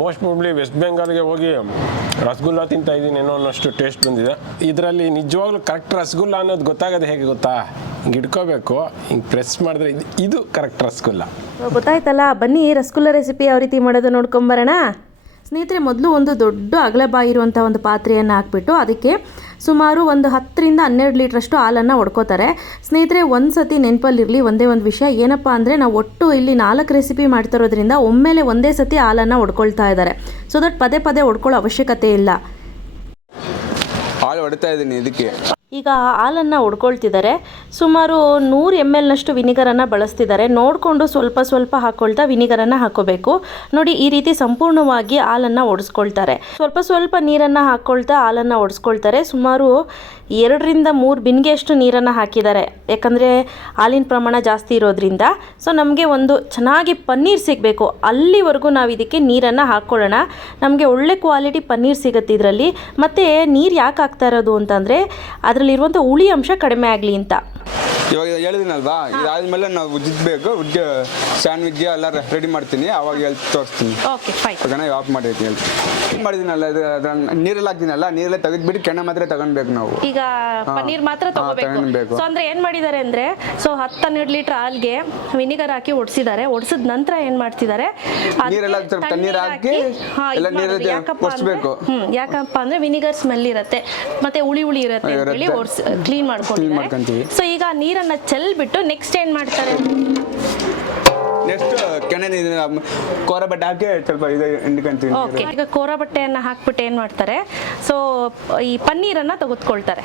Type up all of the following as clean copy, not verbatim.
Most probably West ಬೆಂಗಾಲ್ಗೆ ಹೋಗಿ ರಸಗುಲ್ಲ ತಿಂತಾ ಇದ್ದೀನಿ ಏನೋ ಅನ್ನೋಷ್ಟು ಟೇಸ್ಟ್ ಬಂದಿದೆ. ಇದರಲ್ಲಿ ನಿಜವಾಗ್ಲೂ ಕರೆಕ್ಟ್ ರಸಗುಲ್ಲ ಅನ್ನೋದು ಗೊತ್ತಾಗೋದು ಹೇಗೆ ಗೊತ್ತಾ, ಹಿಂಗೆ ಇಟ್ಕೋಬೇಕು, ಹಿಂಗೆ ಪ್ರೆಸ್ ಮಾಡಿದ್ರೆ ಇದು ಕರೆಕ್ಟ್ ರಸಗುಲ್ಲ. ಗೊತ್ತಾಯ್ತಲ್ಲ, ಬನ್ನಿ ರಸಗುಲ್ಲ ರೆಸಿಪಿ ಯಾವ ರೀತಿ ಮಾಡೋದು ನೋಡ್ಕೊಂಬರೋಣ. ಸ್ನೇಹಿತರೆ, ಮೊದಲು ಒಂದು ದೊಡ್ಡ ಅಗಲ ಬಾಯಿ ಇರುವಂಥ ಒಂದು ಪಾತ್ರೆಯನ್ನು ಹಾಕ್ಬಿಟ್ಟು ಅದಕ್ಕೆ ಸುಮಾರು ಒಂದು 10 ರಿಂದ 12 ಲೀಟ್ರಷ್ಟು ಹಾಲನ್ನು ಒಡ್ಕೋತಾರೆ. ಸ್ನೇಹಿತರೆ, ಒಂದು ಸತಿ ನೆನಪಲ್ಲಿರಲಿ ಒಂದೇ ಒಂದು ವಿಷಯ, ಏನಪ್ಪ ಅಂದರೆ ನಾವು ಒಟ್ಟು ಇಲ್ಲಿ 4 ರೆಸಿಪಿ ಮಾಡ್ತಿರೋದ್ರಿಂದ ಒಮ್ಮೆಲೆ ಒಂದೇ ಸತಿ ಹಾಲನ್ನು ಒಡ್ಕೊಳ್ತಾ ಇದ್ದಾರೆ. ಸೊ ದಟ್ ಪದೇ ಪದೇ ಒಡ್ಕೊಳ್ಳೋ ಅವಶ್ಯಕತೆ ಇಲ್ಲ. ಹಾಲು ಹೊಡಿತಾ ಇದ್ದೀನಿ ಇದಕ್ಕೆ. ಈಗ ಹಾಲನ್ನು ಒಡ್ಕೊಳ್ತಿದ್ದಾರೆ. ಸುಮಾರು 100 ml ನಷ್ಟು ವಿನಿಗರನ್ನು ಬಳಸ್ತಿದ್ದಾರೆ. ನೋಡಿಕೊಂಡು ಸ್ವಲ್ಪ ಸ್ವಲ್ಪ ಹಾಕ್ಕೊಳ್ತಾ ವಿನಿಗರನ್ನು ಹಾಕೋಬೇಕು. ನೋಡಿ, ಈ ರೀತಿ ಸಂಪೂರ್ಣವಾಗಿ ಹಾಲನ್ನು ಒಡಿಸ್ಕೊಳ್ತಾರೆ. ಸ್ವಲ್ಪ ಸ್ವಲ್ಪ ನೀರನ್ನು ಹಾಕ್ಕೊಳ್ತಾ ಹಾಲನ್ನು ಒಡಿಸ್ಕೊಳ್ತಾರೆ. ಸುಮಾರು 2 ರಿಂದ 3 ಬಿನ್ಗೆಯಷ್ಟು ನೀರನ್ನು ಹಾಕಿದ್ದಾರೆ, ಯಾಕಂದರೆ ಹಾಲಿನ ಪ್ರಮಾಣ ಜಾಸ್ತಿ ಇರೋದ್ರಿಂದ. ಸೊ ನಮಗೆ ಒಂದು ಚೆನ್ನಾಗಿ ಪನ್ನೀರ್ ಸಿಗಬೇಕು, ಅಲ್ಲಿವರೆಗೂ ನಾವು ಇದಕ್ಕೆ ನೀರನ್ನು ಹಾಕ್ಕೊಳ್ಳೋಣ. ನಮಗೆ ಒಳ್ಳೆ ಕ್ವಾಲಿಟಿ ಪನ್ನೀರ್ ಸಿಗುತ್ತೆ ಇದರಲ್ಲಿ. ಮತ್ತು ನೀರು ಯಾಕೆ ಹಾಕ್ತಾ ಇರೋದು ಅಂತಂದರೆ ಅದರಲ್ಲಿರುವಂಥ ಹುಳಿ ಅಂಶ ಕಡಿಮೆ ಆಗಲಿ ಅಂತ. ಇವಾಗ ಹೇಳಿದಿನಲ್ವಾ, ಇದಾದ್ಮೇಲೆ ನಾವು ಉಜ್ಜಬೇಕು. ಉಜ್ಜಿ ಸ್ಯಾಂಡ್ವಿಚ್ ಎಲ್ಲ ರೆಡಿ ಮಾಡ್ತೀನಿ, ಅವಾಗ ಹೇಳಿ ತೋರಿಸ್ತೀನಿ. Okay, fine. ಓಕೆನಾ? ಆಫ್ ಮಾಡಿರ್ತೀನಿ ಹೇಳಿ ಮಾಡಿದ್ದೀನಲ್ಲ, ಇದು ನೀರಲ್ಲಿ ಹಾಕ್ತೀನಲ್ಲ, ನೀರಲ್ಲೇ ತೆಗೆದ್ಬಿಟ್ಟು ಕೆನೆ ಮಾತ್ರ ತಗೊಳ್ಬೇಕು ನಾವು. ಈಗ ಪನ್ನೀರ್ ಮಾತ್ರ ತಗೋಬೇಕು. ಸೊ ಅಂದ್ರೆ ಏನ್ ಮಾಡಿದ್ದಾರೆ ಅಂದ್ರೆ, ಸೊ 10-12 ಲೀಟರ್ ಹಾಲ್ಗೆ ವಿನಿಗರ್ ಹಾಕಿ ಒಡಿಸಿದ್ದಾರೆ. ಒಡಿಸಿದ ನಂತರ ಏನ್ ಮಾಡ್ತಿದ್ದಾರೆ, ನೀರೆಲ್ಲ ಸ್ವಲ್ಪ ತಣ್ಣೀರು ಹಾಕಿ ಎಲ್ಲ ನೀರಲ್ಲಿ ಒಡಿಸ್ಬೇಕು. ಯಾಕಪ್ಪ ಅಂದ್ರೆ ವಿನಿಗರ್ ಸ್ಮೆಲ್ ಇರುತ್ತೆ, ಮತ್ತೆ ಹುಳಿ ಇರುತ್ತೆ ಅಂತ ಹೇಳಿ ಕ್ಲೀನ್ ಮಾಡ್ಕೊಂತೀವಿ. ಸೊ ಈಗ ನೀರನ್ನ ಚೆಲ್ಬಿಟ್ಟು ನೆಕ್ಸ್ಟ್ ಏನ್ ಮಾಡ್ತಾರೆ, ನೆಕ್ಸ್ಟ್ ಕೆನೆ ಕೋರ ಬಟ್ಟೆ ಹಾಕಿ ಸ್ವಲ್ಪ ಇದು ಹಿಂಡ್ಕೊಂತೀವಿ. ಓಕೆ, ಈಗ ಕೋರ ಬಟ್ಟೆಯನ್ನು ಹಾಕ್ಬಿಟ್ಟು ಏನು ಮಾಡ್ತಾರೆ, ಸೊ ಈ ಪನ್ನೀರನ್ನು ತೆಗೆದುಕೊಳ್ತಾರೆ.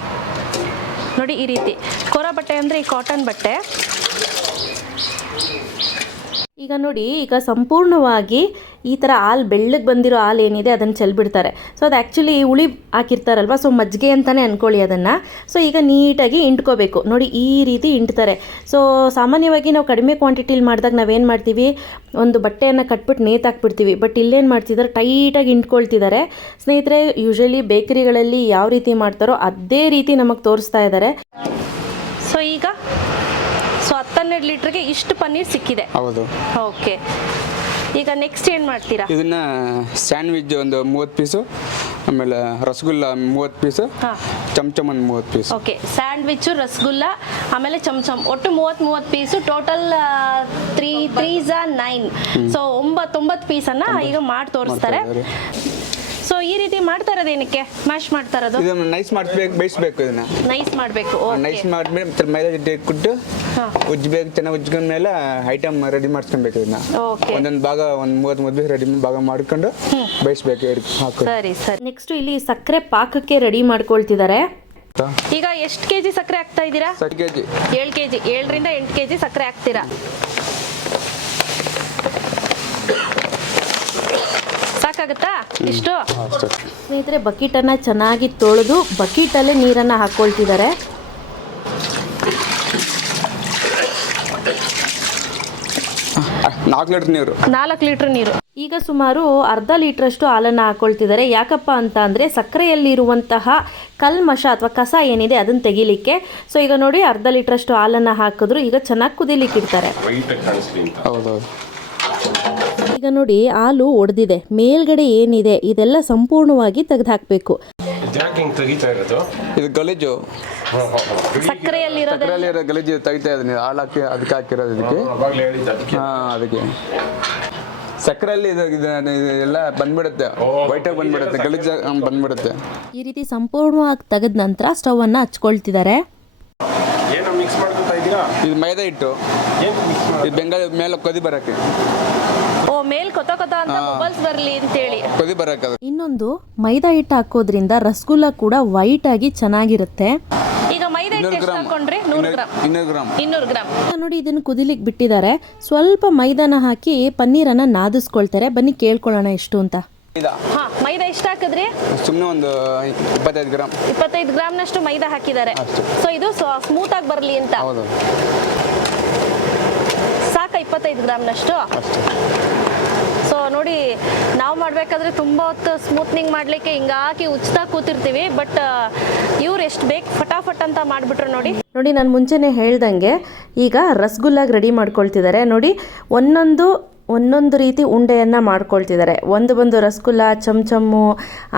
ನೋಡಿ, ಈ ರೀತಿ ಕೋರ ಬಟ್ಟೆ ಅಂದರೆ ಈ ಕಾಟನ್ ಬಟ್ಟೆ. ಈಗ ನೋಡಿ, ಈಗ ಸಂಪೂರ್ಣವಾಗಿ ಈ ಥರ ಹಾಲು ಬೆಳ್ಳಗೆ ಬಂದಿರೋ ಹಾಲು ಏನಿದೆ ಅದನ್ನು ಚೆಲ್ಬಿಡ್ತಾರೆ. ಸೊ ಅದು ಆ್ಯಕ್ಚುಲಿ ಹುಳಿ ಹಾಕಿರ್ತಾರಲ್ವ, ಸೊ ಮಜ್ಜಿಗೆ ಅಂತಲೇ ಅಂದ್ಕೊಳ್ಳಿ ಅದನ್ನು. ಸೊ ಈಗ ನೀಟಾಗಿ ಇಂಟ್ಕೋಬೇಕು. ನೋಡಿ, ಈ ರೀತಿ ಇಂಟ್ತಾರೆ. ಸೊ ಸಾಮಾನ್ಯವಾಗಿ ನಾವು ಕಡಿಮೆ ಕ್ವಾಂಟಿಟಿಲಿ ಮಾಡಿದಾಗ ನಾವೇನು ಮಾಡ್ತೀವಿ, ಒಂದು ಬಟ್ಟೆಯನ್ನು ಕಟ್ಬಿಟ್ಟು ನೇತಾಕ್ಬಿಡ್ತೀವಿ. ಬಟ್ ಇಲ್ಲೇನು ಮಾಡ್ತಿದ್ದಾರೆ, ಟೈಟಾಗಿ ಇಂಟ್ಕೊಳ್ತಿದ್ದಾರೆ. ಸ್ನೇಹಿತರೆ, ಯೂಶಲಿ ಬೇಕರಿಗಳಲ್ಲಿ ಯಾವ ರೀತಿ ಮಾಡ್ತಾರೋ ಅದೇ ರೀತಿ ನಮಗೆ ತೋರಿಸ್ತಾ ಇದ್ದಾರೆ. ಸೊ ಈಗ 12 ಲೀಟರ್ಗೆ ಇಷ್ಟು ಪನ್ನೀರ್ ಸಿಕ್ಕಿದೆ. ಹೌದು. ಓಕೆ, ಈಗ ನೆಕ್ಸ್ಟ್ ಏನು ಮಾಡ್ತೀರಾ, ಇದನ್ನ ಸ್ಯಾಂಡ್ವಿಚ್ ಒಂದು 30 ಪೀಸು, ಆಮೇಲೆ ರಸಗುಲ್ಲ 30 ಪೀಸು, ಚಮಚಮ್ ಒಂದು 30 ಪೀಸ್. ಓಕೆ, ಸ್ಯಾಂಡ್ವಿಚ್, ರಸಗುಲ್ಲ, ಆಮೇಲೆ ಚಮಚಮ್, ಒಟ್ಟು 30 ಪೀಸು. ಟೋಟಲ್ 3 ಸೊ 9 ಪೀಸನ್ನು ಈಗ ಮಾಡಿ ತೋರಿಸ್ತಾರೆ. ಸೊ ಈ ರೀತಿ ಮಾಡ್ತಾ ಇರೋದು ಏನಕ್ಕೆ, ಮ್ಯಾಶ್ ಮಾಡ್ತಾ ಇರೋದು, ಇದನ್ನ ನೈಸ್ ಮಾಡಬೇಕು, ಬೇಯಿಸಬೇಕು. ಇದನ್ನ ನೈಸ್ ಮಾಡಬೇಕು. ನೈಸ್ ಮಾಡಿದ್ಮೇಲೆ ಮೈದಾ ಹಿಟ್ಟು ಇಟ್ಬಿಟ್ಟು ಉಜ್ಜಬೇಕು. ಚೆನ್ನಾಗಿ ಉಜ್ಜಿಕೊಂಡ ಮೇಲೆ ಐಟಮ್ ರೆಡಿ ಮಾಡ್ಸ್ಕೊಬೇಕು. ಇದನ್ನ ಒಂದೊಂದು ಭಾಗ ಒಂದು 30 ರೆಡಿ ಭಾಗ ಮಾಡ್ಕೊಂಡು ಬೇಯಿಸಬೇಕು. ಸರಿ ಸರಿ. ನೆಕ್ಸ್ಟ್ ಇಲ್ಲಿ ಸಕ್ಕರೆ ಪಾಕಕ್ಕೆ ರೆಡಿ ಮಾಡ್ಕೊಳ್ತಿದ್ದಾರೆ. ಈಗ ಎಷ್ಟು ಕೆಜಿ ಸಕ್ಕರೆ ಹಾಕ್ತಾ ಇದ್ದೀರಾ? 7 ಕೆಜಿ. 7 ಕೆಜಿ, 7 ರಿಂದ 8 ಕೆಜಿ ಸಕ್ಕರೆ ಹಾಕ್ತೀರಾ. ಸಾಕಾಗುತ್ತಾ ಇಷ್ಟು? ಸ್ನೇಹಿತರೆ, ಬಕೀಟನ್ನು ಚೆನ್ನಾಗಿ ತೊಳೆದು ಬಕೀಟಲ್ಲೇ ನೀರನ್ನು ಹಾಕ್ಕೊಳ್ತಿದ್ದಾರೆ. ನಾಲ್ಕು ಲೀಟರ್ ನೀರು. ಈಗ ಸುಮಾರು ಅರ್ಧ ಲೀಟ್ರಷ್ಟು ಹಾಲನ್ನು ಹಾಕ್ಕೊಳ್ತಿದ್ದಾರೆ. ಯಾಕಪ್ಪ ಅಂತ ಅಂದರೆ ಸಕ್ಕರೆಯಲ್ಲಿರುವಂತಹ ಕಲ್ಮಶ ಅಥವಾ ಕಸ ಏನಿದೆ ಅದನ್ನು ತೆಗಿಲಿಕ್ಕೆ. ಸೊ ಈಗ ನೋಡಿ, ಅರ್ಧ ಲೀಟ್ರಷ್ಟು ಹಾಲನ್ನು ಹಾಕಿದ್ರು. ಈಗ ಚೆನ್ನಾಗಿ ಕುದಿಲಿಕ್ಕೆ ಇಡ್ತಾರೆ. ಈಗ ನೋಡಿ, ಹಾಲು ಒಡೆದಿದೆ, ಮೇಲ್ಗಡೆ ಏನಿದೆ ಇದೆಲ್ಲ ಸಂಪೂರ್ಣವಾಗಿ ತೆಗೆದು ಹಾಕಬೇಕು. ಇದು ಗಲೀಜು, ಸಕ್ಕರೆಯಲ್ಲಿರೋ ಗಲೀಜು ತೆಗಿತಾ ಇದ್ದೀನಿ. ಹಾಲು ಹಾಕಿ ಅದಕ್ಕೆ ಹಾಕಿರೋದು ಇದಕ್ಕೆ. ಅದಕ್ಕೆ ಸಕ್ಕರೆಯಲ್ಲಿ ಎಲ್ಲ ಬಂದ್ಬಿಡುತ್ತೆ, ವೈಟಾಗಿ ಬಂದ್ಬಿಡುತ್ತೆ, ಗಲೀಜು ಬಂದ್ಬಿಡುತ್ತೆ. ಈ ರೀತಿ ಸಂಪೂರ್ಣವಾಗಿ ತೆಗೆದ ನಂತರ ಸ್ಟವ್ ಅನ್ನು ಹಚ್ಕೊಳ್ತಿದ್ದಾರೆ. ಇದು ಮೈದಾ ಹಿಟ್ಟು, ಇದು ಬೆಂಗಾಳಿ ಮೇಲೆ ಕೊದಿ ಬರಕ್ಕೆ. ಮೇಲ್ ಕೊತ ಕೊತ ಅಂತ ಬಬಲ್ಸ್ ಬರಲಿ ಅಂತೇಳಿ ಕೊದಿ ಬರಕ್ಕೆ. ಇನ್ನೊಂದು ಮೈದಾ ಹಿಟ್ಟು ಹಾಕೋದ್ರಿಂದ ರಸಗುಲ್ಲ ಕೂಡ ವೈಟ್ ಆಗಿ ಚೆನ್ನಾಗಿರುತ್ತೆ. ಈಗ ಮೈದಾ ಹಿಟ್ಟು ಹಾಕೊಂಡ್ರೆ 200 ಗ್ರಾಮ್. ನೋಡಿ, ಇದನ್ನು ಕುದಿಲಿಕ್ಕೆ ಬಿಟ್ಟಿದ್ದಾರೆ. ಸ್ವಲ್ಪ ಮೈದಾನ ಹಾಕಿ ಪನ್ನೀರನ್ನ ನಾದಿಸ್ಕೊಳ್ತಾರೆ. ಬನ್ನಿ ಕೇಳ್ಕೊಳ್ಳೋಣ ಎಷ್ಟು ಅಂತ. ಮೈದಾ ಎಷ್ಟು ಹಾಕಿದ್ರಿ? ಸುಮ್ಮನೆ ಒಂದು 25 ಗ್ರಾಮ್ನಷ್ಟು ಮೈದಾ ಹಾಕಿದ್ದಾರೆ. ಸೊ ಇದು ಸ್ಮೂತ್ ಆಗಿ ಬರಲಿ ಅಂತ. ಸಾಕ 25 ಗ್ರಾಮ್ನಷ್ಟು. ಸೊ ನೋಡಿ, ನಾವು ಮಾಡಬೇಕಾದ್ರೆ ತುಂಬ ಹೊತ್ತು ಸ್ಮೂತ್ನಿಂಗ್ ಮಾಡಲಿಕ್ಕೆ ಹಿಂಗಾಗಿ ಉಚ್ತಾ ಕೂತಿರ್ತೀವಿ. ಬಟ್ ಇವ್ರು ಎಷ್ಟು ಬೇಕು ಫಟಾಫಟ್ ಅಂತ ಮಾಡಿಬಿಟ್ರು. ನೋಡಿ, ನಾನು ಮುಂಚೆನೇ ಹೇಳ್ದಂಗೆ ಈಗ ರಸಗುಲ್ಲಾಗಿ ರೆಡಿ ಮಾಡ್ಕೊಳ್ತಿದ್ದಾರೆ. ನೋಡಿ, ಒಂದೊಂದು ಒಂದೊಂದು ರೀತಿ ಉಂಡೆಯನ್ನು ಮಾಡ್ಕೊಳ್ತಿದ್ದಾರೆ. ಒಂದು ರಸಗುಲ್ಲ, ಚಮಚಮ್ಮು,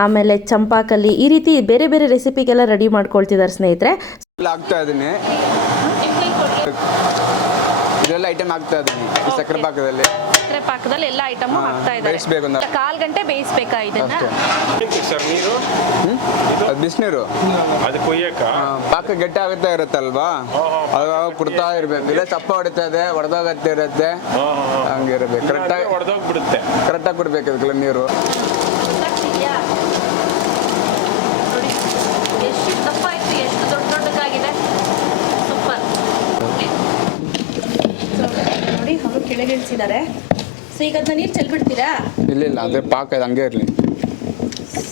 ಆಮೇಲೆ ಚಂಪಾಕಲ್ಲಿ, ಈ ರೀತಿ ಬೇರೆ ಬೇರೆ ರೆಸಿಪಿಗೆಲ್ಲ ರೆಡಿ ಮಾಡ್ಕೊಳ್ತಿದ್ದಾರೆ ಸ್ನೇಹಿತರೆ. ಆಗ್ತಾ ಇದೀನಿ, ಇದೆಲ್ಲ ಐಟಮ್ ಹಾಕ್ತಾ ಇದೀನಿ ಸಕ್ಕರೆ ಪಾಕದಲ್ಲಿ. ಸಕ್ಕರೆ ಪಾಕದಲ್ಲಿ ಎಲ್ಲ ಐಟಮ್ ಹಾಕ್ತಾ ಇದ್ದಾರೆ. ಬೇಯಿಸ್ಬೇಕು, 1/4 ಗಂಟೆ ಬೇಯಿಸ್ಬೇಕಾ ಇದನ್ನ? ಸರ್ ನೀರು ಅದು ಬಿಸಿನೀರು, ಅದು ಕೊಯ್ಯಕ್ಕ ಪಾಕ ಗಟ್ಟಿ ಆಗುತ್ತಾ ಇರುತ್ತಲ್ವಾ, ಅವಾಗ ಕುಡ್ತಾ ಇರ್ಬೇಕು. ಇಲ್ಲ ಚಪ್ಪ ಹೊಡಿತಾ ಇದೆ, ಹೊಡೆದೋಗತ್ತೆ ಇರುತ್ತೆ, ಹಂಗಿರ್ಬೇಕು. ಕರೆಕ್ಟಾಗಿ ಹೊಡೆದೋಗ್ಬಿಡುತ್ತೆ. ಕರೆಕ್ಟಾಗಿ ಕೊಡ್ಬೇಕು ಅದಕ್ಕೆಲ್ಲ ನೀರು. ನೋಡಿ ಎಷ್ಟು ದಪ್ಪ ಆಯ್ತು, ಎಷ್ಟು ದೊಡ್ಡದಾಗಿದೆ. ಸೂಪರ್. ನೋಡಿ ಅವರು ಕೆಳಗೆ ಇಳಿಸಿದ್ದಾರೆ. ಸೊ ಈಗ ಅದನ್ನ ನೀರು ಚೆಲ್ಬಿಡ್ತೀರಾ? ಇಲ್ಲ ಅದೇ ಪಾಕ ಇದು ಹಂಗೆ ಇರಲಿ.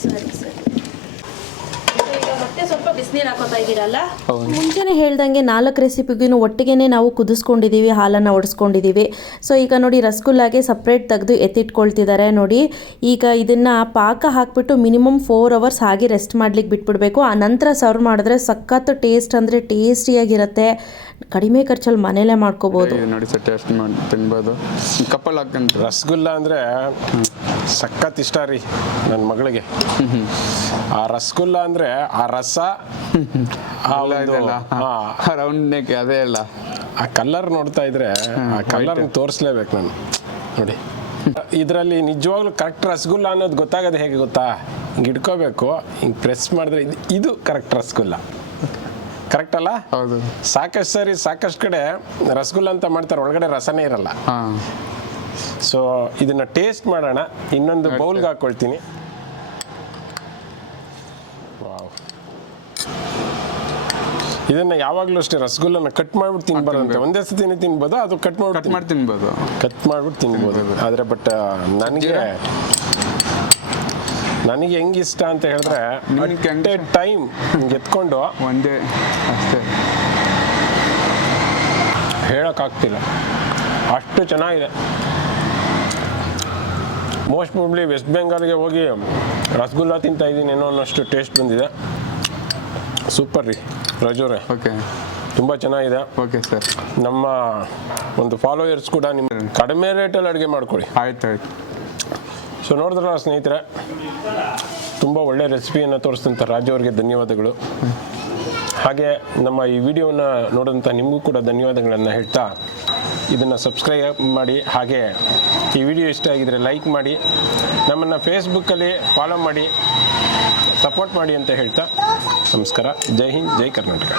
ಸರಿ. ಈಗ ಮತ್ತೆ ಸ್ವಲ್ಪ ಬಿಸಿನೀರು ಹಾಕೋತಾ ಇದ್ದೀರಲ್ಲ? ಮುಂಚೆನೇ ಹೇಳ್ದಂಗೆ 4 ರೆಸಿಪಿಗೂ ಒಟ್ಟಿಗೆನೇ ನಾವು ಕುದಿಸ್ಕೊಂಡಿದ್ದೀವಿ, ಹಾಲನ್ನು ಒಡಿಸ್ಕೊಂಡಿದ್ದೀವಿ. ಸೊ ಈಗ ನೋಡಿ ರಸಗುಲ್ಲಾಗೆ ಸಪ್ರೇಟ್ ತೆಗೆದು ಎತ್ತಿಟ್ಕೊಳ್ತಿದ್ದಾರೆ. ನೋಡಿ ಈಗ ಇದನ್ನು ಪಾಕ ಹಾಕಿಬಿಟ್ಟು ಮಿನಿಮಮ್ 4 ಅವರ್ಸ್ ಹಾಗೆ ರೆಸ್ಟ್ ಮಾಡ್ಲಿಕ್ಕೆ ಬಿಟ್ಬಿಡಬೇಕು. ಆ ನಂತರ ಸರ್ವ್ ಮಾಡಿದ್ರೆ ಸಖತ್ ಟೇಸ್ಟ್ ಅಂದರೆ ಟೇಸ್ಟಿಯಾಗಿರುತ್ತೆ. ಕಡಿಮೆ ಖರ್ಚಲ್ಲಿ ಮನೇಲೇ ಮಾಡ್ಕೋಬೋದು. ನೋಡಿ ಸರ್, ಟೇಸ್ಟ್ ಮಾಡಿ ತಿನ್ಬೋದು. ಕಪ್ಪಲ್ ಹಾಕಂತ ರಸಗುಲ್ಲ ಅಂದರೆ ಸಖತ್ ಇಷ್ಟ ರೀ ನನ್ನ ಮಗಳಿಗೆ. ಆ ರಸಗುಲ್ಲ ಅಂದರೆ ಆ ರಸ, ರೌಂಡ್ ನೆಕ್ ಅದೇ ಅಲ್ಲ, ಆ ಕಲರ್ ನೋಡ್ತಾ ಇದ್ರೆ ಆ ಕಲರ್ ತೋರಿಸ್ಲೇಬೇಕು ನಾನು. ನೋಡಿ ಇದರಲ್ಲಿ ನಿಜವಾಗ್ಲೂ ಕರೆಕ್ಟ್ ರಸಗುಲ್ಲ ಅನ್ನೋದು ಗೊತ್ತಾಗೋದು ಹೇಗೆ ಗೊತ್ತಾ? ಹಿಂಗೆ ಇಟ್ಕೋಬೇಕು, ಹಿಂಗೆ ಪ್ರೆಸ್ ಮಾಡಿದ್ರೆ ಇದು ಕರೆಕ್ಟ್ ರಸಗುಲ್ಲ. ಕರೆಕ್ಟ್ ಅಲ್ಲ? ಹೌದು. ಸಾಕಷ್ಟು ಸರಿ ಸಾಕಷ್ಟು ಕಡೆ ರಸಗುಲ್ಲ ಅಂತ ಮಾಡ್ತಾರೆ, ಒಳಗಡೆ ರಸನೇ ಇರಲ್ಲ. ಸೊ ಇದನ್ನ ಟೇಸ್ಟ್ ಮಾಡೋಣ. ಇನ್ನೊಂದು ಬೌಲ್ಗೆ ಹಾಕೊಳ್ತೀನಿ. ಇದನ್ನ ಯಾವಾಗಲೂ ಅಷ್ಟೇ ರಸಗುಲ್ಲನ ಕಟ್ ಮಾಡ್ಬಿಟ್ಟು ತಿನ್ಬಾರ್ದಂತೆ. ಒಂದೇ ಸತಿನೇ ತಿನ್ಬೋದು, ಅದು ಕಟ್ ಮಾಡಿ ತಿನ್ಬೋದು, ಕಟ್ ಮಾಡ್ಬಿಟ್ಟು ತಿನ್ಬೋದು. ಆದರೆ ಬಟ್ ನನಗೆ ಹೆಂಗೆ ಇಷ್ಟ ಅಂತ ಹೇಳಿದ್ರೆ ಟೈಮ್ ಎತ್ಕೊಂಡು ಒಂದೇ ಅಷ್ಟೇ ಹೇಳೋಕ್ಕಾಗ್ತಿಲ್ಲ, ಅಷ್ಟು ಚೆನ್ನಾಗಿದೆ. ಮೋಸ್ಟ್ ಪ್ರಾಬಬ್ಲಿ ವೆಸ್ಟ್ ಬೆಂಗಾಲ್ಗೆ ಹೋಗಿ ರಸಗುಲ್ಲ ತಿಂತಾ ಇದ್ದೀನಿ ಏನೋ ಅನ್ನೋಷ್ಟು ಟೇಸ್ಟ್ ಬಂದಿದೆ. ಸೂಪರ್ ರೀ ರಾಜೋರೆ. ಓಕೆ, ತುಂಬ ಚೆನ್ನಾಗಿದೆ. Okay sir. ನಮ್ಮ ಒಂದು ಫಾಲೋಯರ್ಸ್ ಕೂಡ ನಿಮ್ಮ ಕಡಿಮೆ ರೇಟಲ್ಲಿ ಅಡುಗೆ ಮಾಡ್ಕೊಳ್ಳಿ. ಆಯ್ತು. ಸೊ ನೋಡಿದ್ರಲ್ಲ ಸ್ನೇಹಿತರೆ, ತುಂಬ ಒಳ್ಳೆ ರೆಸಿಪಿಯನ್ನು ತೋರಿಸಿದಂಥ ರಾಜು ಅವರಿಗೆ ಧನ್ಯವಾದಗಳು. ಹಾಗೆ ನಮ್ಮ ಈ ವಿಡಿಯೋನ ನೋಡಿದಂಥ ನಿಮಗೂ ಕೂಡ ಧನ್ಯವಾದಗಳನ್ನು ಹೇಳ್ತಾ ಇದನ್ನು ಸಬ್ಸ್ಕ್ರೈಬ್ ಮಾಡಿ. ಹಾಗೆ ಈ ವಿಡಿಯೋ ಇಷ್ಟ ಆಗಿದರೆ ಲೈಕ್ ಮಾಡಿ, ನಮ್ಮನ್ನು ಫೇಸ್ಬುಕ್ಕಲ್ಲಿ ಫಾಲೋ ಮಾಡಿ, ಸಪೋರ್ಟ್ ಮಾಡಿ ಅಂತ ಹೇಳ್ತಾ ನಮಸ್ಕಾರ. ಜೈ ಹಿಂದ್, ಜೈ ಕರ್ನಾಟಕ.